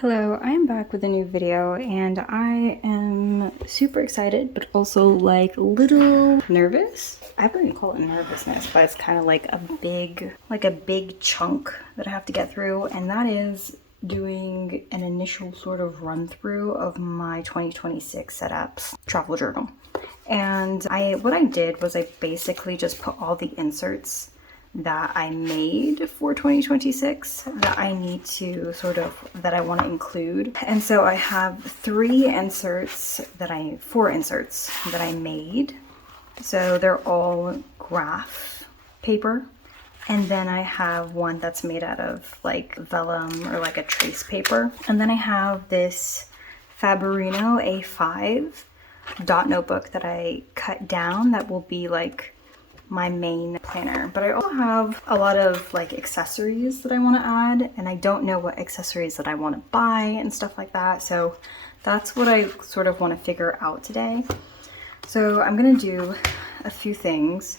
Hello, I am back with a new video and I am super excited but also like a little nervous. I wouldn't call it nervousness, but it's kind of like a big chunk that I have to get through, and that is doing an initial sort of run through of my 2026 setups travel journal. And what I did was I basically just put all the inserts that I made for 2026 that I need to that I want to include. And so I have four inserts that I made. So they're all graph paper. And then I have one that's made out of like vellum or like a trace paper. And then I have this Faberino A5 dot notebook that I cut down that will be like my main planner. But I also have a lot of like accessories that I want to add, and I don't know what accessories that I want to buy and stuff like that. So that's what I sort of want to figure out today. So I'm gonna do a few things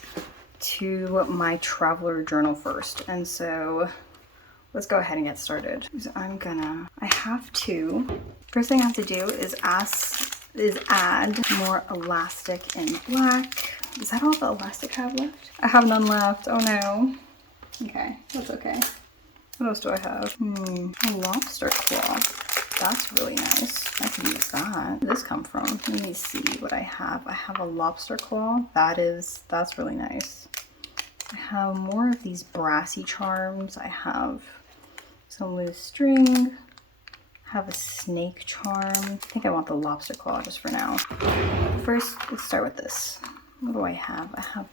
to my traveler journal first. And so let's go ahead and get started. So first thing I have to do is add more elastic in black. Is that all the elastic I have left? I have none left. Oh no. Okay, that's okay. What else do I have? A lobster claw. That's really nice. I can use that. Where did this come from? Let me see what I have. I have a lobster claw. That's really nice. I have more of these brassy charms. I have some loose string. I have a snake charm. I think I want the lobster claw just for now. First, let's start with this. What do I have? I have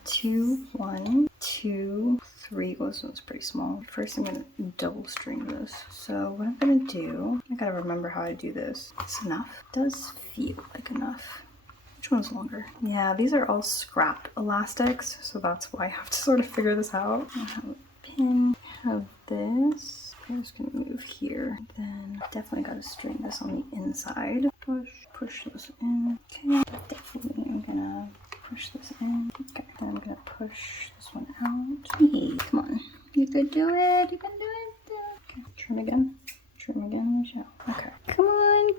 one, two, three. Oh, this one's pretty small. First, I'm gonna double string this. So what I'm gonna do, I gotta remember how to do this. Is enough? It does feel like enough. Which one's longer? Yeah, these are all scrap elastics, so that's why I have to sort of figure this out. I have a pin. I have this. I'm just gonna move here. Then definitely gotta string this on the inside. Push this in. Okay, definitely I'm gonna push this in. Okay, then I'm gonna push this one out. Hey, come on. You could do it. You can do it. Okay, trim again. We shall. Okay. Come on.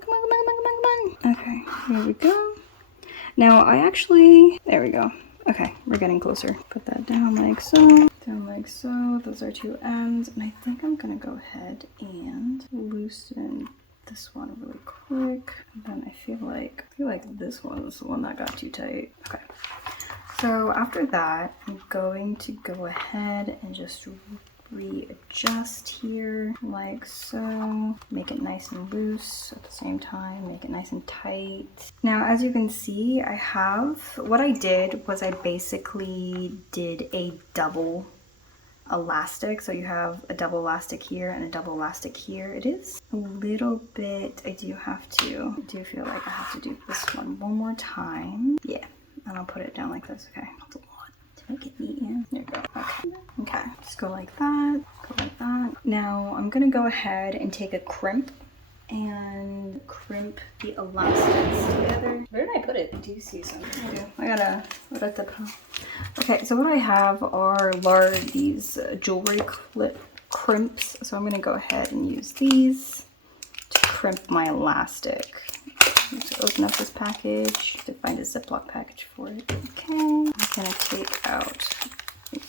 Okay, here we go. Now there we go. Okay, we're getting closer. Put that down like so. Down like so. Those are two ends. And I think I'm gonna go ahead and loosen this one really quick. And then I feel like this one was the one that got too tight. Okay. So after that, I'm going to go ahead and just readjust here like so. Make it nice and loose at the same time. Make it nice and tight. Now, as you can see, what I did was I basically did a double elastic. So you have a double elastic here and a double elastic here. It is a little bit, I do feel like I have to do this one more time. Yeah, and I'll put it down like this. Okay, that's a lot to make it neat. Yeah, there we go. Okay, just go like that, Now I'm gonna go ahead and take a crimp and crimp the elastics together. Where did I put it? Do you see something? I do. I gotta put it the. Okay, so what I have are these jewelry clip crimps. So I'm gonna go ahead and use these to crimp my elastic. To open up this package, to find a Ziploc package for it. Okay, I'm gonna take out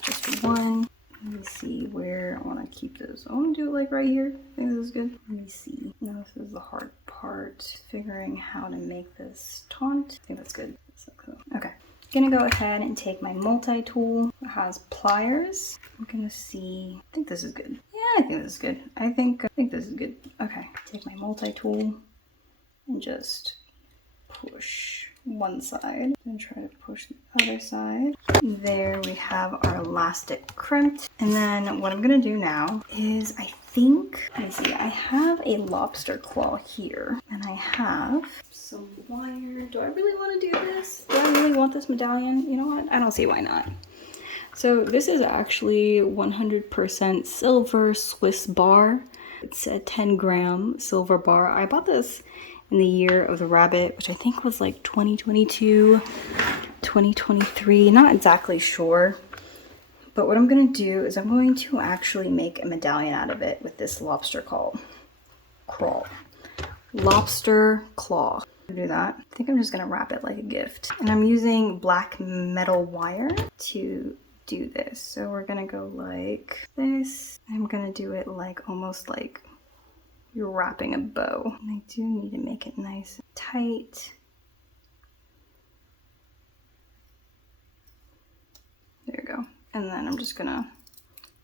just one. Let me see where I want to keep this. I want to do it like right here. I think this is good. Let me see. Now this is the hard part, figuring how to make this taunt. I think that's good. Okay. I'm gonna go ahead and take my multi-tool. It has pliers. I'm gonna see. I think this is good. Yeah, I think this is good. I think this is good. Okay. Take my multi-tool and just push one side and try to push the other side. There we have our elastic crimped. And then what I'm gonna do now is let me see, I have a lobster claw here and I have some wire. Do I really want to do this? Do I really want this medallion? You know what? I don't see why not. So this is actually 100% silver Swiss bar. It's a 10-gram silver bar. I bought this in the year of the rabbit, which I think was like 2022, 2023, not exactly sure. But what I'm gonna do is I'm going to actually make a medallion out of it with this lobster crawl. lobster claw. Do that. I think I'm just gonna wrap it like a gift. And I'm using black metal wire to do this. So we're gonna go like this. I'm gonna do it like almost like you're wrapping a bow. And I do need to make it nice and tight. There you go. And then I'm just gonna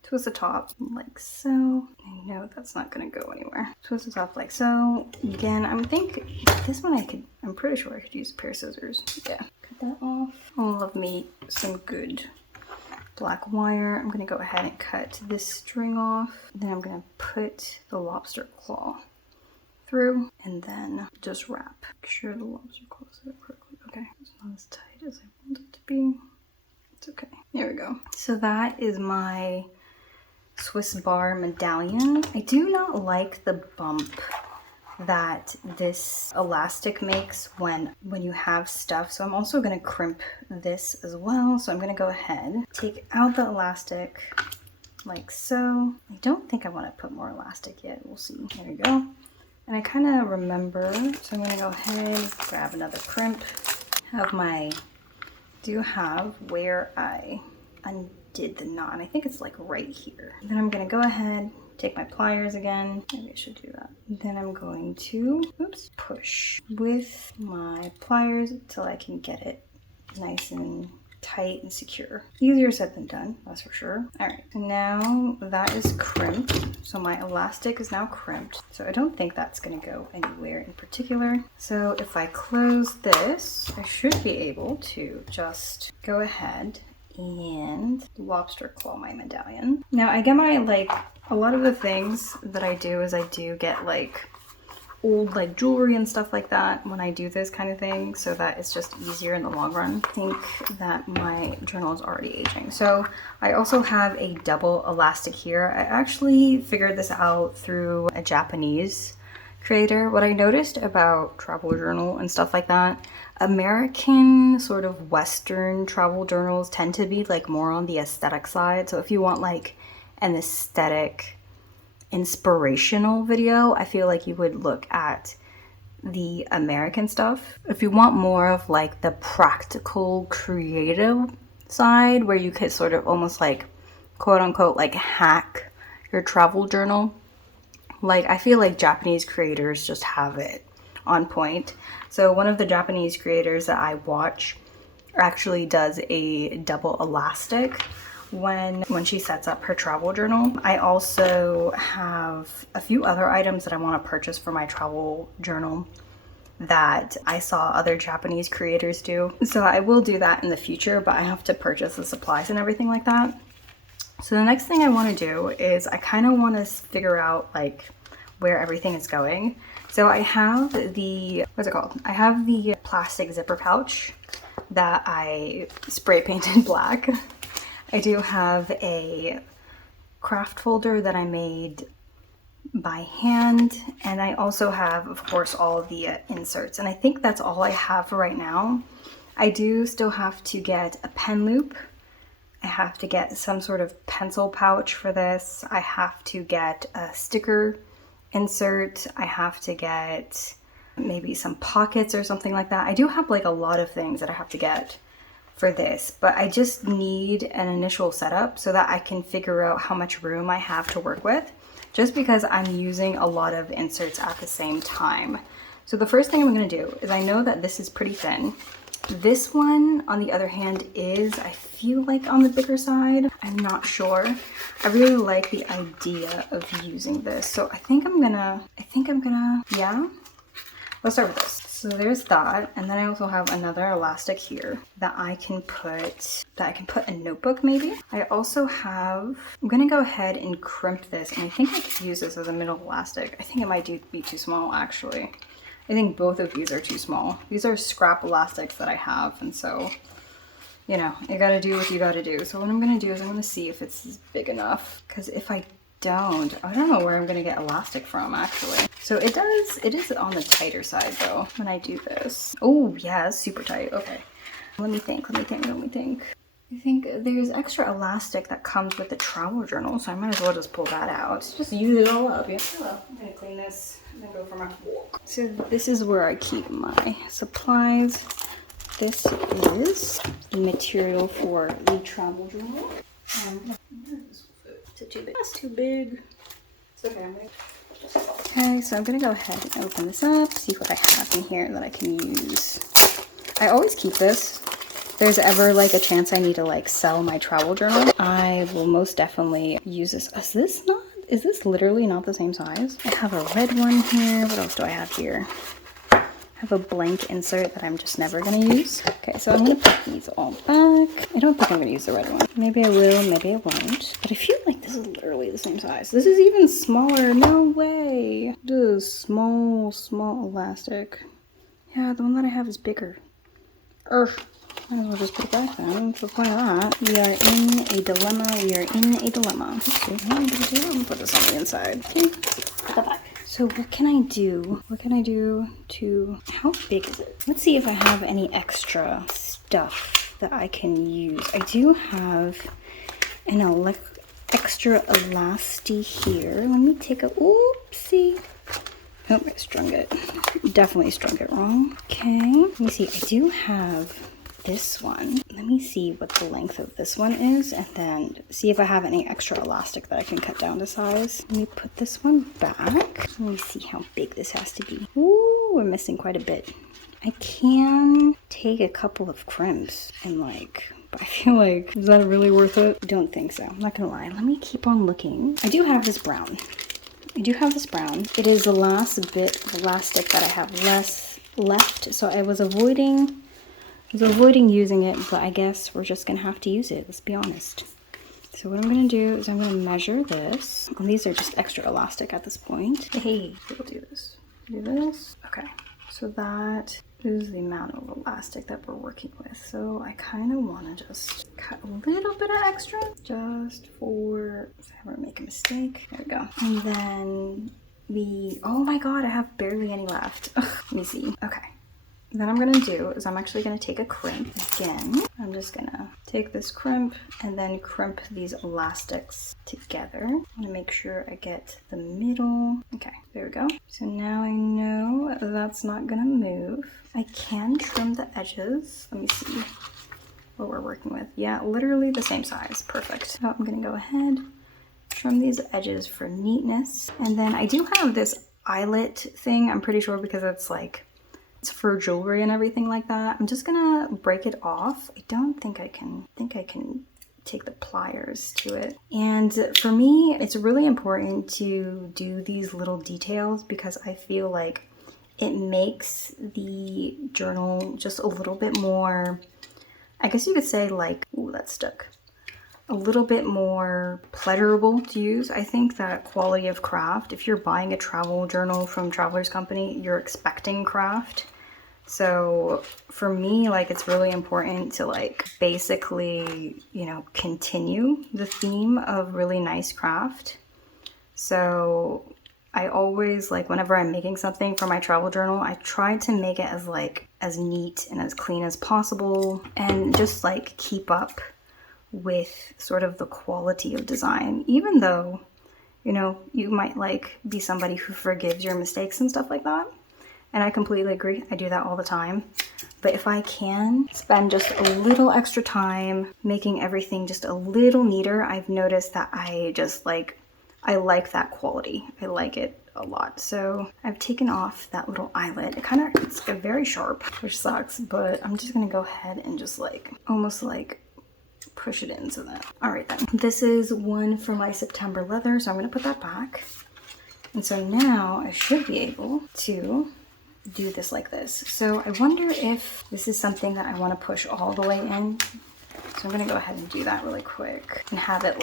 twist the top like so. I know that's not gonna go anywhere. Twist the top like so. Again, this one I'm pretty sure I could use a pair of scissors. Yeah, cut that off. I love me some good black wire. I'm gonna go ahead and cut this string off. Then I'm gonna put the lobster claw through and then just wrap. Make sure the lobster claw is correctly. Okay, it's not as tight as I want it to be. It's okay. There we go. So that is my Swiss bar medallion. I do not like the bump that this elastic makes when you have stuff. So I'm also going to crimp this as well. So I'm going to go ahead, take out the elastic like so. I don't think I want to put more elastic yet. We'll see. There we go. And I kind of remember, so I'm going to go ahead, grab another crimp, do have where I undid the knot, and I think it's like right here. Then I'm going to go ahead, take my pliers again. Maybe I should do that. Then I'm going to, push with my pliers until I can get it nice and tight and secure. Easier said than done, that's for sure. All right, so now that is crimped. So my elastic is now crimped. So I don't think that's gonna go anywhere in particular. So if I close this, I should be able to just go ahead and lobster claw my medallion. Now I get a lot of the things that I do is I do get old jewelry and stuff like that when I do this kind of thing, so that it's just easier in the long run. I think that my journal is already aging. So I also have a double elastic here. I actually figured this out through a Japanese creator. What I noticed about travel journal and stuff like that, American sort of Western travel journals tend to be more on the aesthetic side. So if you want an aesthetic inspirational video, I feel like you would look at the American stuff. If you want more of the practical creative side where you could sort of almost quote unquote hack your travel journal, I feel like Japanese creators just have it on point. So one of the Japanese creators that I watch actually does a double elastic when she sets up her travel journal. I also have a few other items that I want to purchase for my travel journal that I saw other Japanese creators do. So I will do that in the future, but I have to purchase the supplies and everything like that. So the next thing I want to do is I kind of want to figure out where everything is going. So I have I have the plastic zipper pouch that I spray painted black. I do have a craft folder that I made by hand, and I also have, of course, all of the inserts, and I think that's all I have for right now. I do still have to get a pen loop. I have to get some sort of pencil pouch for this. I have to get a sticker insert. I have to get maybe some pockets or something like that. I do have a lot of things that I have to get for this, but I just need an initial setup so that I can figure out how much room I have to work with, just because I'm using a lot of inserts at the same time. So the first thing I'm going to do is, I know that this is pretty thin. This one, on the other hand, is, I feel on the bigger side. I'm not sure. I really like the idea of using this. So I think I'm gonna, yeah. Let's start with this. So there's that, and then I also have another elastic here that I can put a notebook maybe. I also have, I'm gonna go ahead and crimp this, and I think I could use this as a middle elastic. I think it might be too small actually. I think both of these are too small. These are scrap elastics that I have, and so, you gotta do what you gotta do. So what I'm gonna do is I'm gonna see if it's big enough, because if I don't know where I'm gonna get elastic from actually. So it is on the tighter side though when I do this. Oh yeah, it's super tight. Okay, let me think. I think there's extra elastic that comes with the travel journal, so I might as well just pull that out. Just use it all up. Yeah. Hello. I'm gonna clean this and then go for my walk. So this is where I keep my supplies. This is the material for the travel journal. Is it too big? That's too big. It's okay. Okay, so I'm gonna go ahead and open this up, see what I have in here that I can use. I always keep this. If there's ever like a chance I need to like sell my travel journal, I will most definitely use this. Is this literally not the same size? I have a red one here. What else do I have here? I have a blank insert that I'm just never gonna use. Okay, so I'm gonna put these all back. I don't think I'm gonna use the red one. Maybe I will, maybe I won't. But I feel like this is literally the same size. This is even smaller, no way. This is small elastic. Yeah, the one that I have is bigger. Might as well just put it back then. What's the point of that? We are in a dilemma. Okay, I'm gonna put this on the inside. Okay, put that back. So what can I do? How big is it? Let's see if I have any extra stuff that I can use. I do have an extra elasty here. Let me take a, oopsie. Oh, I strung it. Definitely strung it wrong. Okay, let me see. I do have this one. Let me see what the length of this one is and then see if I have any extra elastic that I can cut down to size. Let me put this one back. Let me see how big this has to be. Ooh, we're missing quite a bit. I can take a couple of crimps and but I feel like, is that really worth it? Don't think so. I'm not gonna lie. Let me keep on looking. I do have this brown. It is the last bit of elastic that I have left. So I was avoiding using it, but I guess we're just gonna have to use it, let's be honest. So what I'm gonna do is I'm gonna measure this. And these are just extra elastic at this point. Hey, we'll do this. Okay, so that is the amount of elastic that we're working with. So I kind of want to just cut a little bit of extra just for if I ever make a mistake. There we go. And then oh my god, I have barely any left. Ugh, let me see. Okay. Then I'm gonna do is I'm actually gonna take a crimp again. I'm just gonna take this crimp and then crimp these elastics together. I'm gonna make sure I get the middle. Okay, there we go. So now I know that's not gonna move. I can trim the edges. Let me see what we're working with. Yeah, literally the same size. Perfect. So I'm gonna go ahead, trim these edges for neatness. And then I do have this eyelet thing. I'm pretty sure because it's for jewelry and everything like that. I'm just gonna break it off. I don't think I can take the pliers to it. And for me, it's really important to do these little details because I feel like it makes the journal just a little bit more, I guess you could say ooh, that's stuck. A little bit more pleasurable to use. I think that quality of craft, if you're buying a travel journal from Traveler's Company, you're expecting craft. So for me, it's really important to basically, continue the theme of really nice craft. So I always whenever I'm making something for my travel journal, I try to make it as neat and as clean as possible and just keep up with sort of the quality of design, even though, you might be somebody who forgives your mistakes and stuff like that. And I completely agree. I do that all the time. But if I can spend just a little extra time making everything just a little neater, I've noticed that I like that quality. I like it a lot. So I've taken off that little eyelet. It's very sharp, which sucks, but I'm just gonna go ahead and just almost push it in so that. All right then. This is one for my September leather, so I'm gonna put that back. And so now I should be able to do this like this. So I wonder if this is something that I want to push all the way in. So I'm gonna go ahead and do that really quick and have it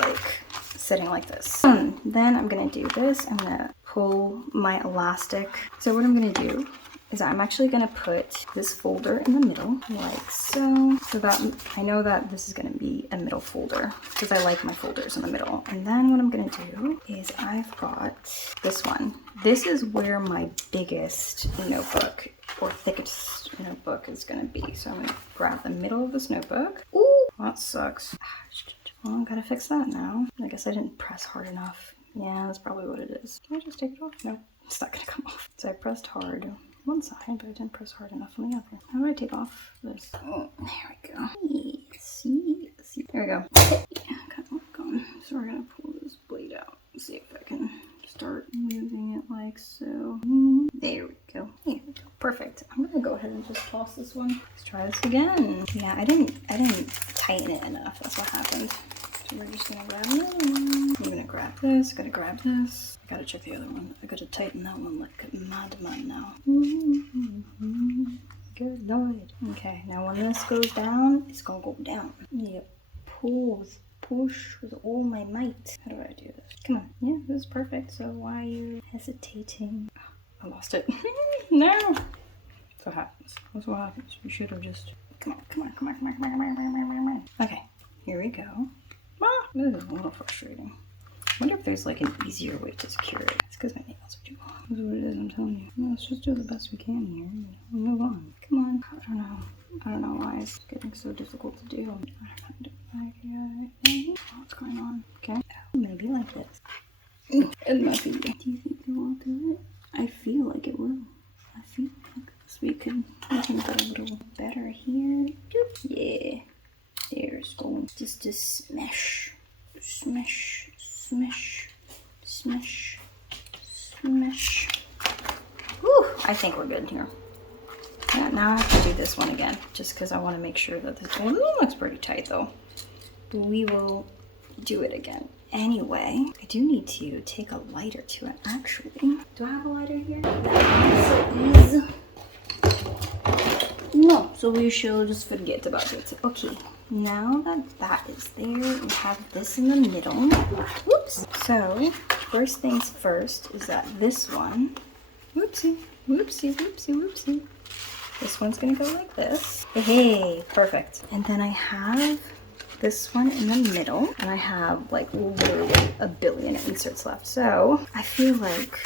sitting like this. Then I'm gonna do this. I'm gonna pull my elastic. So what I'm gonna do is I'm actually gonna put this folder in the middle like so that I know that this is gonna be a middle folder because I like my folders in the middle. And then what I'm gonna do is I've got this one. This is where my biggest notebook or thickest notebook is gonna be. So I'm gonna grab the middle of this notebook. Ooh, Well, that sucks. Well, I gotta fix that now. I guess I didn't press hard enough. Yeah, that's probably what it is. Can I just take it off? No, it's not gonna come off. So I pressed hard one side, but I didn't press hard enough on the other. How do I take off this? Oh, there we go. See. There we go. Okay, got one going. So we're gonna pull this blade out and see if I can start moving it like so. There we go. There we go. Perfect. I'm gonna go ahead and just toss this one. Let's try this again. Yeah, I didn't tighten it enough. That's what happened. So we're just gonna grab another one. I'm gonna grab this. Gotta grab this. I gotta check the other one. I gotta tighten that one like a madman now. Good lord. Okay, now when this goes down, it's gonna go down. Yep. Push with all my might. How do I do this? Come on. Yeah, this is perfect. So why are you hesitating? I lost it. No. That's what happens. That's what happens. You should have just. Come on. Okay, here we go. Ah, this is a little frustrating. I wonder if there's like an easier way to secure it. It's because my nails are too long. That's what it is, I'm telling you. Well, let's just do the best we can here. We'll move on. Come on. I don't know why it's getting so difficult to do. What's going on? Okay. Oh, maybe like this. It might be. Do you think it will do it? I feel like it will. I feel like this we can go a little better here. Yeah. There's going just to smash. Whew, I think we're good here. Yeah, now I have to do this one again, just because I want to make sure that this one looks pretty tight though. We will do it again. Anyway, I do need to take a lighter to it actually. Do I have a lighter here? That is no, so we shall just forget about it. Okay, now that is there, we have this in the middle. Whoops. So, first things first is that this one, whoopsie. This one's gonna go like this. Hey, perfect. And then I have this one in the middle, and I have like literally a billion inserts left. So I feel like,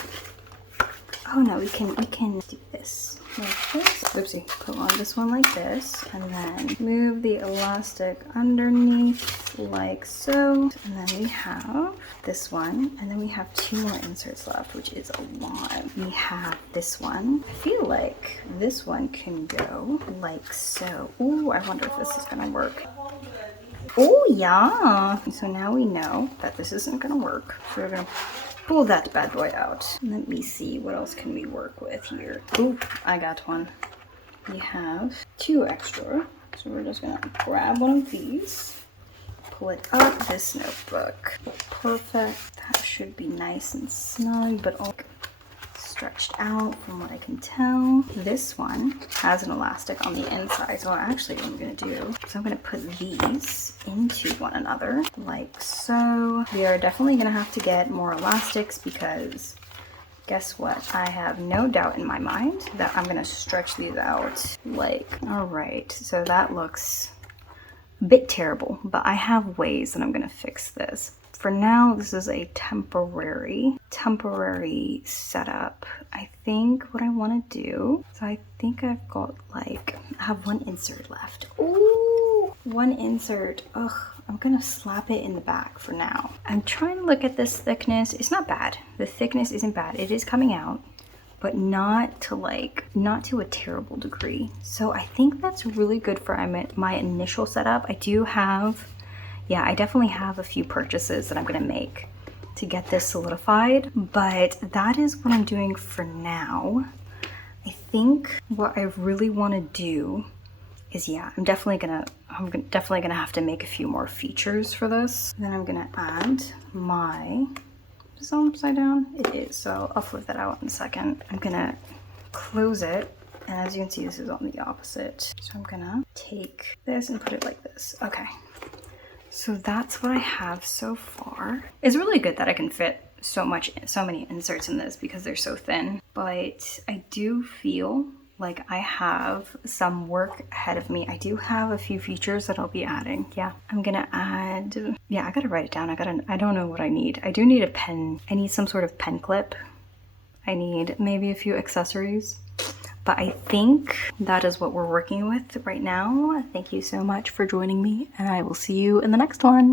oh no, we can do this like this. Oopsie. Put on this one like this, and then move the elastic underneath like so. And then we have this one, and then we have 2 more inserts left, which is a lot. We have this one. I feel like this one can go like so. Ooh, I wonder if this is gonna work. Oh yeah. So now we know that this isn't gonna work. So we're gonna pull that bad boy out. Let me see, what else can we work with here? Ooh, I got one. We have 2 extra. So we're just gonna grab one of these, pull it up this notebook. Perfect. That should be nice and snug, but all stretched out from what I can tell. This one has an elastic on the inside, so actually what I'm gonna do is I'm gonna put these into one another like so. We are definitely gonna have to get more elastics because guess what? I have no doubt in my mind that I'm gonna stretch these out like, all right, so that looks a bit terrible, but I have ways that I'm gonna fix this. For now, this is a temporary setup. I think what I want to do, so I think I've got like, I have 1 insert left. Ooh, 1 insert. Ugh, I'm gonna slap it in the back for now. I'm trying to look at this thickness. It's not bad. The thickness isn't bad. It is coming out, but not to a terrible degree. So I think that's really good for my initial setup. I do have, yeah, I definitely have a few purchases that I'm gonna make to get this solidified, but that is what I'm doing for now. I think what I really want to do is, yeah, I'm definitely gonna have to make a few more features for this. Then I'm gonna add my, is it upside down? It is, so I'll flip that out in a second. I'm gonna close it, and as you can see, this is on the opposite. So I'm gonna take this and put it like this. Okay. So that's what I have so far. It's really good that I can fit so many inserts in this because they're so thin, but I do feel like I have some work ahead of me. I do have a few features that I'll be adding. Yeah, I'm gonna add, yeah, I gotta write it down. I don't know what I need. I do need a pen. I need some sort of pen clip. I need maybe a few accessories, But I think that is what we're working with right now. Thank you so much for joining me, and I will see you in the next one.